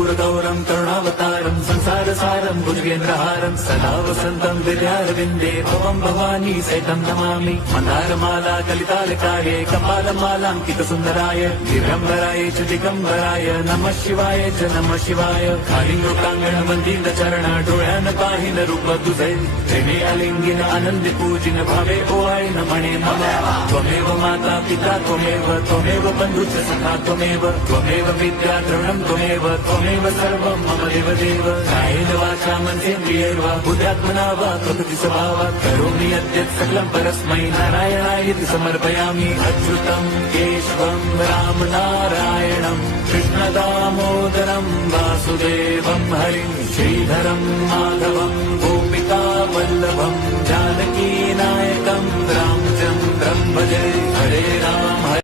कर्पूरगौरं करुणावतारं संसारसारं भुजगेन्द्रहारं सदा वसन्तं विद्यारविन्दे भवं भवानी सहितं नमामि। मन्दारमाला कलितालकाये कपालमालाङ्कितसुन्दराय दिव्यम्बराय च दिगम्बराय नमः शिवाय च नमः शिवाय। कालिङ्गोटाङ्गणवन्दितचरण डोळ्यान पाहिन रूप तुझे प्रेमे अलिंगिन आनंदी पूजिन भावे ओवाळीन म्हणे मम त्वमेव माता पिता त्वमेव बन्धुश्च सखा त्वमेव विद्या द्रविणं त्वमेव सर्वं मम देवदेव। कायेन वाचा मनसेन्द्रियैर्वा बुद्ध्यात्मना वा प्रकृति स्वभावात् करोमि यद्यत् सकलं परस्मै नारायणायेति समर्पयामि। अच्युतं केशवं राम नारायणं कृष्णदामोदरं वासुदेवं हरिं श्रीधरं माधवं गोपिका वल्लभं जानकी नायकं रामचन्द्रं भजे। हरे राम